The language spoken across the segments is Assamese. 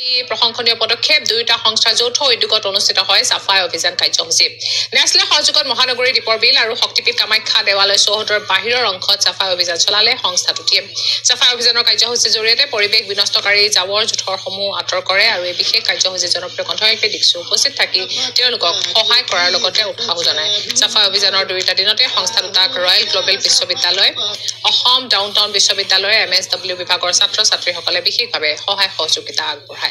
প্ৰশংসনীয় পদক্ষেপ দুয়োটা সংস্থাৰ যৌথ উদ্যোগত অনুষ্ঠিত হয় সাফাই অভিযান কাৰ্যসূচী নেচলে সহযোগত মহানগৰী দীপৰ বিল আৰু শক্তিপীঠ কামাখ্যা দেৱালয় চৌহদৰ বাহিৰৰ অংশত সাফাই অভিযান চলালে সংস্থাটোটিয়ে সাফাই অভিযানৰ কাৰ্যসূচীৰ জৰিয়তে পৰিৱেশ বিনষ্টকাৰী জাবৰ জোথৰসমূহ আঁতৰ কৰে আৰু এই বিশেষ কাৰ্যসূচী জনপ্ৰিয় কণ্ঠশিল্পী দীক্ষু উপস্থিত থাকি তেওঁলোকক সহায় কৰাৰ লগতে উৎসাহ জনায় সাফাই অভিযানৰ দুয়োটা দিনতে সংস্থা দুটাক ৰয়েল গ্লোবেল বিশ্ববিদ্যালয় অসম ডাউনটাউন বিশ্ববিদ্যালয় MSW বিভাগৰ ছাত্ৰ ছাত্ৰীসকলে বিশেষভাৱে সহায় সহযোগিতা আগবঢ়ায়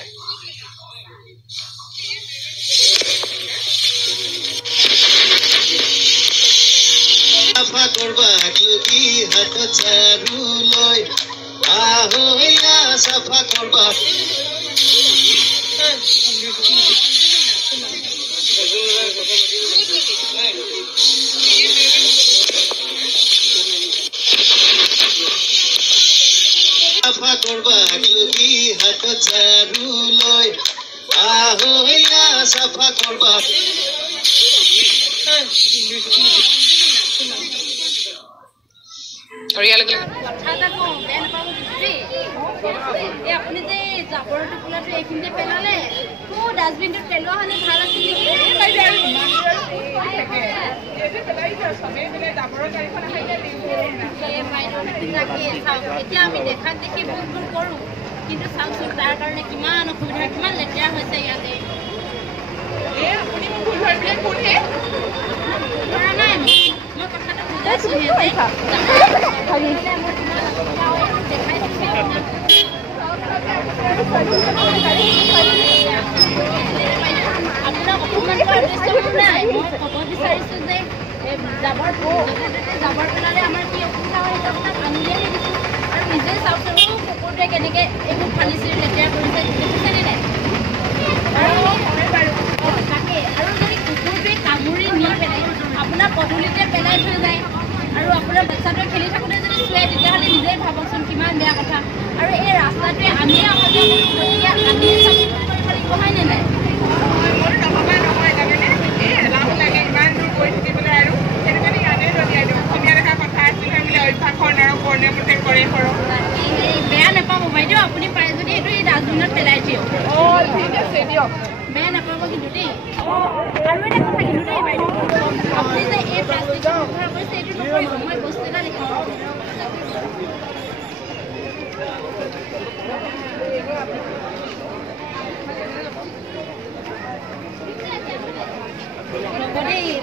সাফা করবা কি হাত চারু লয় আহইয়া সাফা করবা সাফা করবা কি হাত চারু লয় আহইয়া সাফা করবা अपने जाबर टुकड़ा पेलाले तो डास्टबिन पेलोৱা হলে ভাল আছিল এতিয়া আমি দেখাত দেখি ভুল কৰো কিন্তু চাওকচোন তাৰ কাৰণে কিমান অসুবিধা কিমান লেতেৰা হৈছে ইয়াতে আপুনি ভুল ধৰিলে কোনে কৰা নাই মই কথাটো বুজাইছো জাবৰ পেলালে আমাৰ কি অসুবিধা হয় আমি আৰু নিজে চাওকচোন কুকুৰটোৱে কেনেকৈ এইবোৰ ফালি চিৰি লেতেৰা কৰিছে দেখিছেনে নাই তাকে আৰু যদি কুকুৰটোৱে কামুৰি নি পেলাই আপোনাৰ পদূলিতে পেলাই থৈ যায় আৰু আপোনাৰ বাচ্চাটোৱে খেলি থাকোঁতে যদি চুৱে তেতিয়াহ'লে নিজেই ভাবকচোন কিমান বেয়া কথা আৰু এই ৰাস্তাটোৱে আমিয়ে অহা যোৱা কৰোঁ গতিকে আমিয়ে চাফা কৰিব লাগিব হয়নে নাই বেয়া নাপাব বাইদেউ আপুনি পাৰে যদি এইটো এই ডাষ্টবিনত পেলাই দিয়ক ঠিক আছে দিয়ক বেয়া নাপাব কিন্তু দেই আৰু এটা কথা কিন্তু দেই বাইদেউ আপুনি যে এই প্লাষ্টিক ব্যৱহাৰ কৰিছে এইটো নকৰিব মই বস্তু এটা দেখাম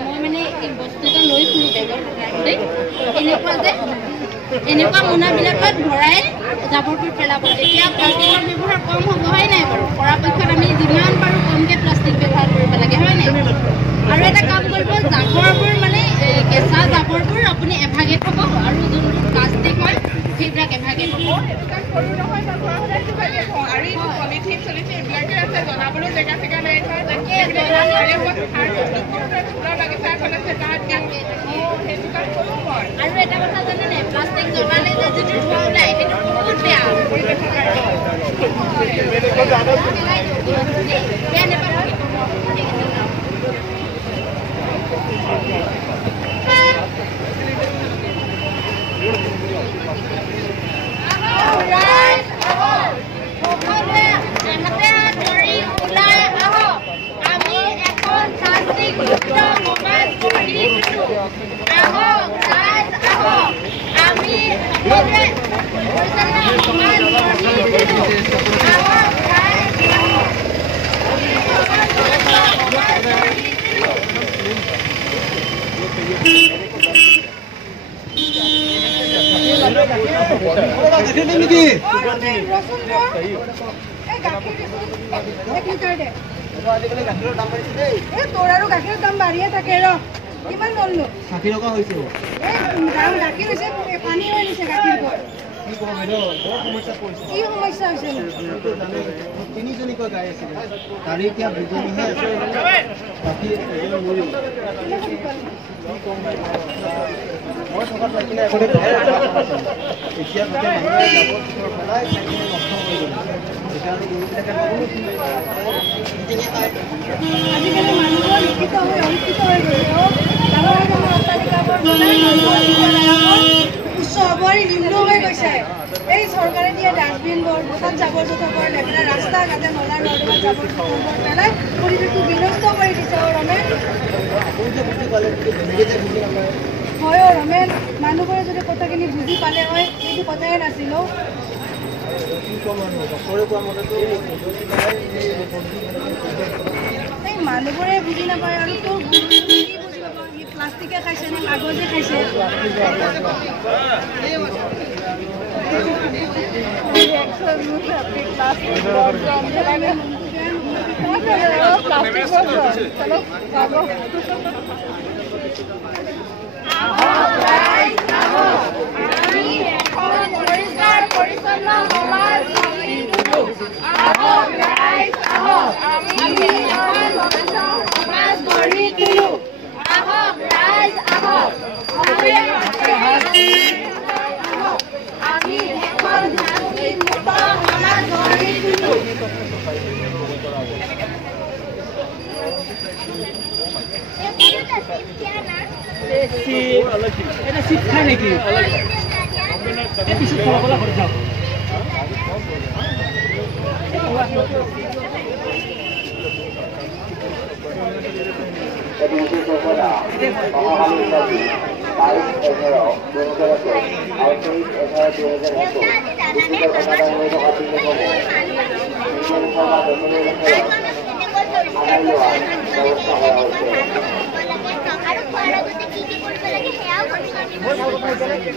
মই মানে এই বস্তু এটা লৈ ফুৰোঁ বেগত দেই এনেকুৱা মোনাবিলাকত ভৰাই জাবৰবোৰ পেলাব তেতিয়া প্লাষ্টিকৰ ব্যৱহাৰ কম হ'ব হয় নাই বাৰু পৰাপক্ষত আমি যিমান পাৰোঁ কমকৈ প্লাষ্টিক ব্যৱহাৰ কৰিব লাগে হয় নাই আৰু এটা কাম কৰিব জাবৰবোৰ মানে কেঁচা জাবৰবোৰ আপুনি এভাগে থ'ব আৰু যোনবোৰ প্লাষ্টিক হয় সেইবিলাক এভাগে থ'ব পলিথিন চলিথিন এইবিলাকে আছে জ্বলাবলৈ জেগা চেগা নাই আৰু এটা কথা জানে নাই প্লাষ্টিক জ্বলালে যে যিটো ধোঁৱা ওলায় সেইটো বহুত বেয়া বেয়া নাপাব গাখীৰৰ দাম বাঢ়িয়ে থাকে ৰ কিমান ললো 60 টকা হৈছে গাখীৰ হৈছে পানী হৈ গৈছে গাখীৰ কি সমস্যা হৈছে তিনিজনীকৈ গাই আছে তাৰে এতিয়া দুজনীহে আছে বাকী এজনী মৰিল মই থকাত লাগিলে এতিয়া গোটেই মানুহে জাবৰ পেলাই নষ্ট কৰি দিলে আজিকালি মানুহবোৰ শিক্ষিত হৈ অশিক্ষিত হৈ গৈছে ডাঙৰ ডাঙৰ অট্টালিকাবোৰ বনাই উচ্চ চবৰে নিম্ন হৈ গৈছে এই চৰকাৰে দিয়া ডাষ্টবিনবোৰ তাত জাবৰ জোঁথৰবোৰ লেতেৰা ৰাস্তা ঘাটে নলা নৰ্দমাত জাবৰ জোঁথৰবোৰ পেলাই পৰিৱেশটো বিনষ্ট কৰি দিছে ৰমেন হয় ৰমেন মানুহবোৰে যদি কথাখিনি বুজি পালে হয় এইটো কথাই নাছিল এই মানুহবোৰে বুজি নাপায় আৰু তোৰ প্লাষ্টিকে খাইছে নে কাগজে খাইছে এটা সিট খায় নাকি পিছত ফলা ফলা করে যাও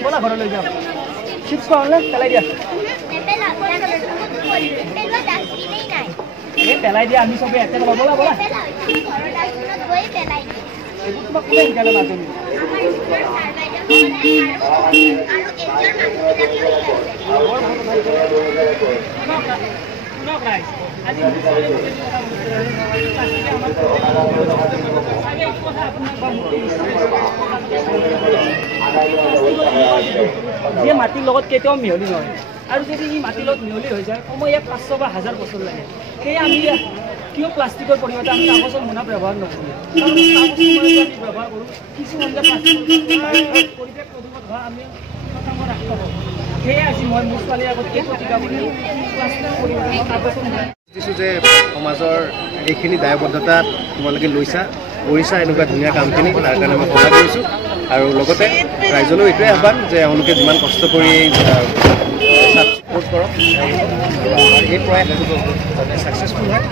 বলা ঘৰলৈ যাওঁ চিপছ পাওঁনে পেলাই দিয়া পেলাই দিয়া আমি চবে একে বলা বলা এইবোৰ তোমাক কোনে শিকালে নাজানো যে মাটিৰ লগত কেতিয়াও মিহলি নহয় আৰু যদি ই মাটিৰ লগত মিহলি হৈ যায় সময় 500 বা 1000 বছৰ লাগে সেয়ে আমি কিয় প্লাষ্টিকৰ পৰিৱৰ্তে আমি কাগজৰ মোনা ব্যৱহাৰ নকৰোঁ ব্যৱহাৰ কৰোঁ কিছুমান পৰিৱেশ প্ৰদূষণ হোৱা আমি কথাবোৰ ৰাখিব পাৰোঁ সেয়ে আজি মই মোৰ ছোৱালীৰ আগত এই প্ৰতিজ্ঞা কৰিলোঁ প্লাষ্টিকৰ পৰিৱৰ্তে কাগজৰ মোনা দিছোঁ যে সমাজৰ এইখিনি দায়বদ্ধতা তোমালোকে লৈছা কৰিছা এনেকুৱা ধুনীয়া কামখিনি তাৰ কাৰণে মই সহায় কৰিছোঁ আৰু লগতে ৰাইজলৈও এইটোৱে আহ্বান যে এওঁলোকে যিমান কষ্ট কৰি ছাপোৰ্ট কৰক এই প্ৰয়াস যাতে ছাকচেছফুল হয়